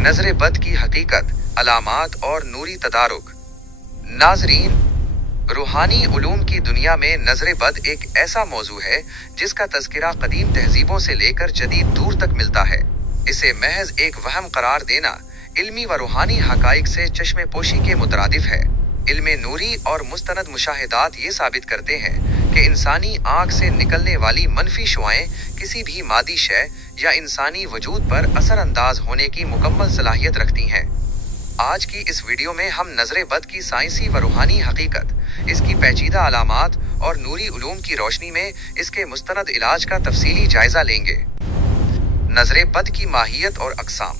नजर बद की हकीकत, अलामात और नूरी तदारुक। नाजरीन, रूहानी उलूम की दुनिया में नजर बद एक ऐसा मौजू है जिसका तज़किरा कदीम तहजीबों से लेकर जदीद दूर तक मिलता है। इसे महज एक वहम करार देना इल्मी व रूहानी हकाइक से चश्मे पोशी के मुतरादिफ है। इल्मे नूरी और मुस्तनद मुशाहिदात ये साबित करते हैं कि इंसानी आँख से निकलने वाली मनफी शुआएं किसी भी मादी शय या इंसानी वजूद पर असर अंदाज होने की मुकम्मल सलाहियत रखती हैं। आज की इस वीडियो में हम नजर बद की साइंसी व रूहानी हकीकत, इसकी पेचीदा अलामात और नूरी उलूम की रोशनी में इसके मुस्तनद इलाज का तफसीली जायजा लेंगे। नजर बद की माहियत और अक़साम।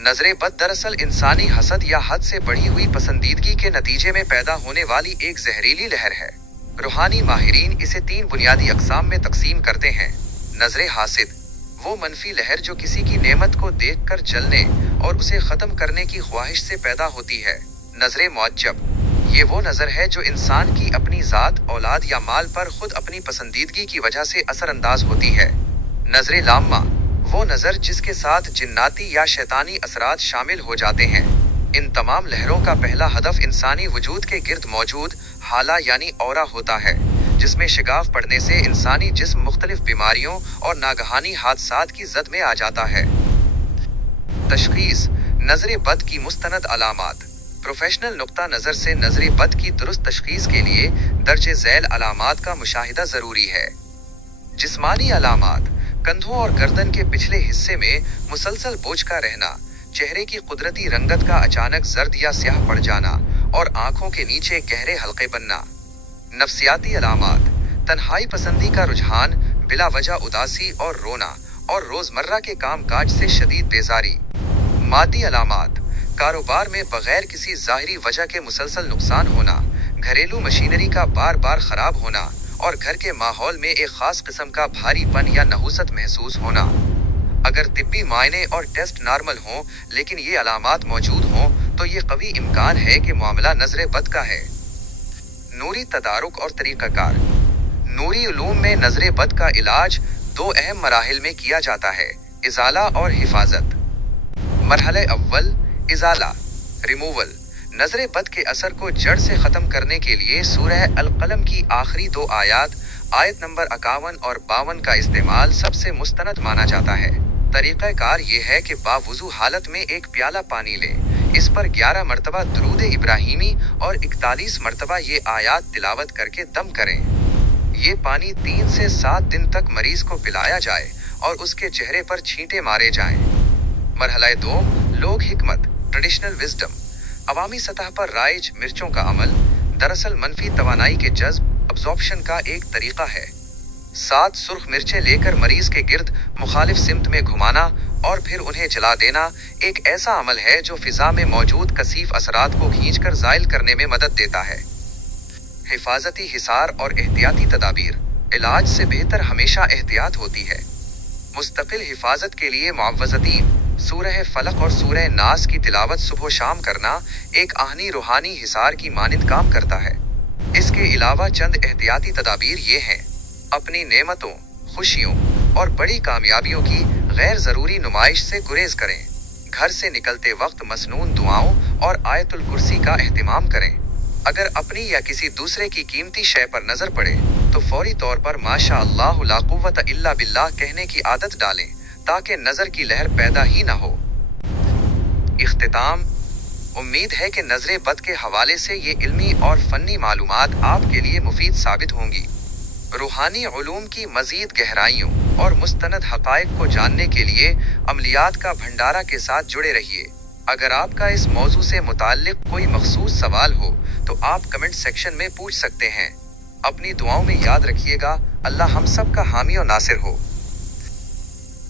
नजर बद दरअसल इंसानी हसद या हद से बढ़ी हुई पसंदीदगी के नतीजे में पैदा होने वाली एक जहरीली लहर है। रूहानी माहिरीन इसे 3 बुनियादी अक़साम में तकसीम करते हैं। नजर हासिद, वो मनफी लहर जो किसी की नेमत को देखकर जलने और उसे ख़त्म करने की ख्वाहिश से पैदा होती है। नजर मुअज्जब, ये वो नज़र है जो इंसान की अपनी ज़ात, औलाद या माल पर खुद अपनी पसंदीदगी की वजह से असर अंदाज होती है। नजर लाम्मा, वो नज़र जिसके साथ जिन्नाती या शैतानी असरात शामिल हो जाते हैं। इन तमाम लहरों का पहला हदफ इंसानी वजूद के गिर्द मौजूद हाला यानी औरा होता है, जिसमें शिगाफ पड़ने से इंसानी जिस्म मुख्तलिफ बीमारियों और नागहानी हादसात की जद में आ जाता है। तशखीस, नजर बद की मुस्तनद अलामात। प्रोफेशनल नुक्ता नज़र से नजर बद की दुरुस्त तशखीस के लिए दर्ज झैल अलामात का मुशाहिदा ज़रूरी है। जिस्मानी अलामात, कंधों और गर्दन के पिछले हिस्से में मुसलसल बोझ का रहना, चेहरे की कुदरती रंगत का अचानक जर्द या स्याह पड़ जाना और आंखों के नीचे गहरे हल्के बनना। नफ्सियाती अलामात, तन्हाई पसंदी का रुझान, बिला वजह उदासी और रोना और रोजमर्रा के काम काज से शदीद बेजारी। मादी अलामात, कारोबार में बगैर किसी जाहिरी वजह के मुसलसल नुकसान होना, घरेलू मशीनरी का बार बार खराब होना और घर के माहौल में एक खास किस्म का भारीपन या नहुसत महसूस होना। अगर तिब्बी मायने और टेस्ट नॉर्मल हों लेकिन ये अलामात मौजूद हों तो ये कवी इम्कान है कि मामला नजर बद का है। नूरी तदारुक और तरीक़ाकार। नूरी उलूम में नजर बद का इलाज 2 अहम मराहिल में किया जाता है, इजाला और हिफाजत। मरहले अव्वल, इजाला रिमूवल। नजर बद के असर को जड़ से ख़त्म करने के लिए सूरह अल-क़लम की आखिरी 2 आयत, आयत नंबर 51 और 52 का इस्तेमाल सबसे मुस्तनद माना जाता है। तरीक़ाकार ये है कि बावुज़ू हालत में एक प्याला पानी लें, इस पर 11 मरतबा दुरूद इब्राहिमी और 41 मरतबा ये आयत तिलावत करके दम करें। ये पानी 3 से 7 दिन तक मरीज को पिलाया जाए और उसके चेहरे पर छींटे मारे जाएं। मरहला 2, लोग हिकमत, ट्रेडिशनल विजडम। अवामी सतह पर राइज मिर्चों का अमल दरअसल मनफी तवानाई के जज्ब अब्जॉर्प्शन का एक तरीका है। 7 सुर्ख मिर्चें लेकर मरीज के गिर्द मुखालिफ सिमत में घुमाना और फिर उन्हें जला देना एक ऐसा अमल है जो फिजा में मौजूद कसीफ असरात को खींचकर ज़ाइल करने में मदद देता है। हिफाजती हिसार और एहतियाती तदाबीर। इलाज से बेहतर हमेशा एहतियात होती है। मुस्तकिल हिफाजत के लिए मुअव्वज़तीन, सूरह फलक और सूरह नास की तिलावत सुबह शाम करना एक आहनी रूहानी हिसार की मानिंद काम करता है। इसके अलावा चंद एहतियाती तदाबीर ये हैं: अपनी नेमतों, खुशियों और बड़ी कामयाबियों की गैर ज़रूरी नुमाइश से गुरेज करें। घर से निकलते वक्त मसनून दुआओं और आयतुल कुर्सी का एहतिमाम करें। अगर अपनी या किसी दूसरे की कीमती शय पर नजर पड़े तो फौरी तौर पर माशा अल्लाह ला कुव्वत इल्ला बिल्लाह कहने की आदत डालें ताकि नजर की लहर पैदा ही ना हो। इख्तिताम, उम्मीद है कि नजर बद के हवाले से ये इल्मी और फन्नी मालूमात आपके लिए मुफीद साबित होंगी। रूहानी उलूम की मजीद गहराइयों और मुस्तनद हकायक को जानने के लिए अमलियात का भंडारा के साथ जुड़े रहिए। अगर आपका इस मौजू से मुताल्लिक कोई मखसूस सवाल हो तो आप कमेंट सेक्शन में पूछ सकते हैं। अपनी दुआओं में याद रखिएगा। अल्लाह हम सब का हामी और नासिर हो।